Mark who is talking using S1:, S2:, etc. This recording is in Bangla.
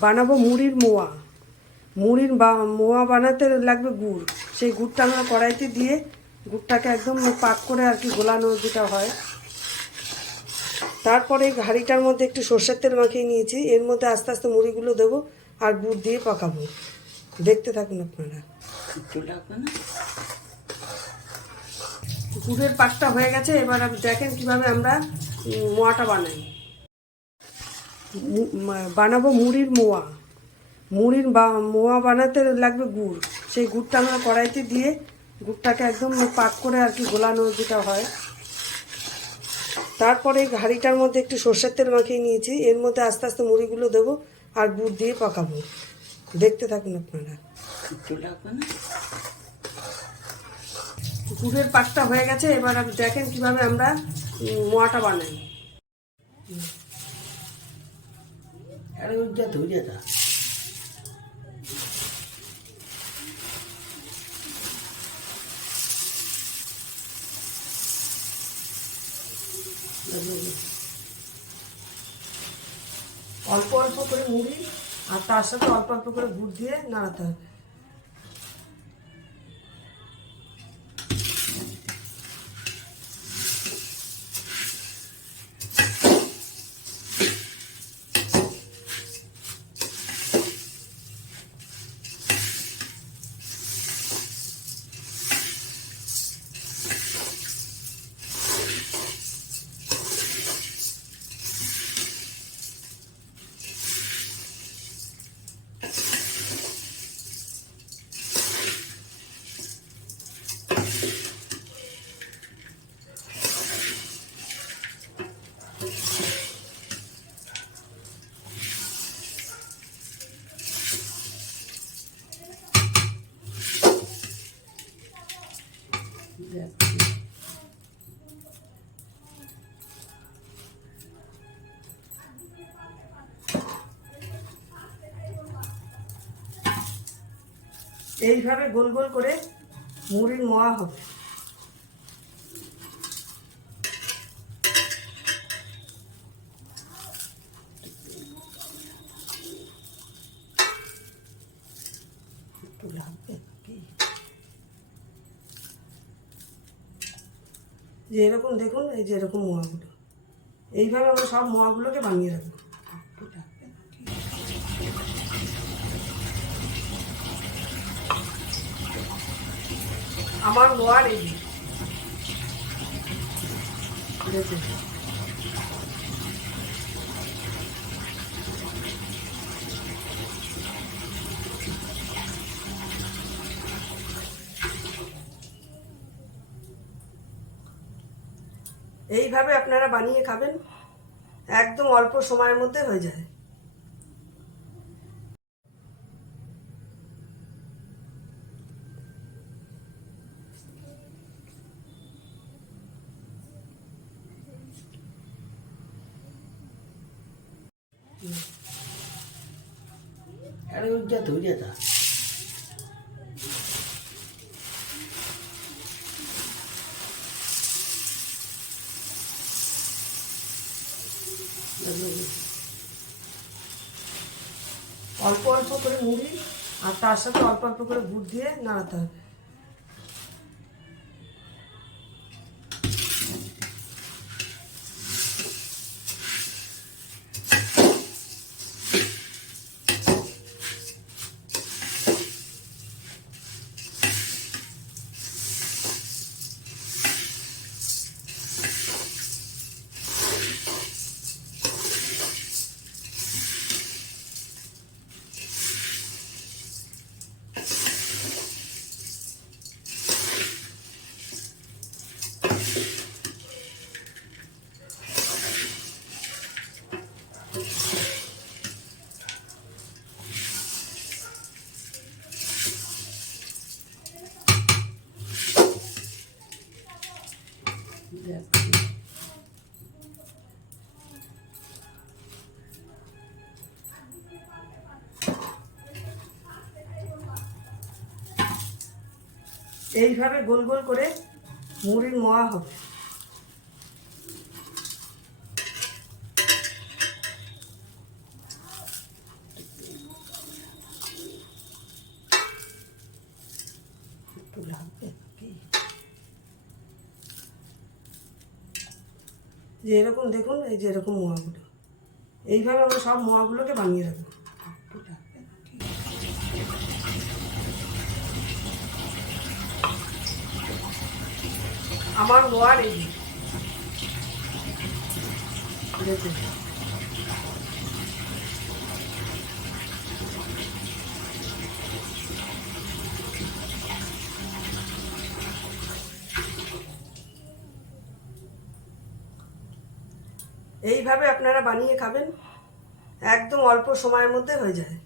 S1: বানাবো মুড়ির মোয়া। মুড়ির বা- মোয়া বানাতে লাগবে গুড়। সেই গুড়টা আমরা কড়াইতে দিয়ে গুড়টাকে একদম পাক করে আর কি গোলানো যেটা হয়। তারপরে হাঁড়িটার মধ্যে একটু সর্ষের তেল মাখিয়ে নিয়েছি। এর মধ্যে আস্তে আস্তে মুড়িগুলো দেবো আর গুড় দিয়ে পাকাবো। দেখতে থাকুন আপনারা। গুড়ের পাকটা হয়ে গেছে। এবার দেখেন কীভাবে আমরা মোয়াটা বানাই। বানাবো মুড়ির মোয়া। মুড়ির বা- মোয়া বানাতে লাগবে গুড়। সেই গুড়টা আমরা কড়াইতে দিয়ে গুড়টাকে একদম পাক করে আর কি গোলানো যেটা হয়। তারপরে হাঁড়িটার মধ্যে একটু সর্ষের তেল মাখিয়ে নিয়েছি। এর মধ্যে আস্তে আস্তে মুড়িগুলো দেবো আর গুড় দিয়ে পাকাবো। দেখতে থাকুন আপনারা। গুড়ের পাকটা হয়ে গেছে। এবার দেখেন কীভাবে আমরা মোয়াটা বানাই।
S2: আরে ওই যা ধরে যা
S1: অল্প অল্প করে মুড়ি আর তার সাথে অল্প অল্প করে গুড় দিয়ে নাড়াতে হবে। এইভাবে গোল গোল করে মুড়ির মোয়া হবে
S2: একটু লাগবে কি
S1: যে এরকম দেখুন, এই যে এরকম মোয়াগুলো। এইভাবে আমরা সব মোয়াগুলোকে বানিয়ে রাখব। আমার মোয়া রেডি দেখুন। এইভাবে আপনারা বানিয়ে খাবেন একদম অল্প সময়ের মধ্যে হয়ে যায়
S2: আরে ওই যা ধরে
S1: অল্প অল্প করে মুড়ি আর তার সাথে অল্প অল্প করে গুড় দিয়ে নাড়াতে হবে এইভাবে গোল গোল করে মুড়ির মোয়া হবে। যে এরকম দেখুন, এই যে এরকম মোয়াগুলো এইভাবে আমরা সব মোয়াগুলোকে বানিয়ে রাখব। আমার রেডি দেখুন এইভাবে আপনারা বানিয়ে খাবেন একদম অল্প সময়ের মধ্যে হয়ে যায়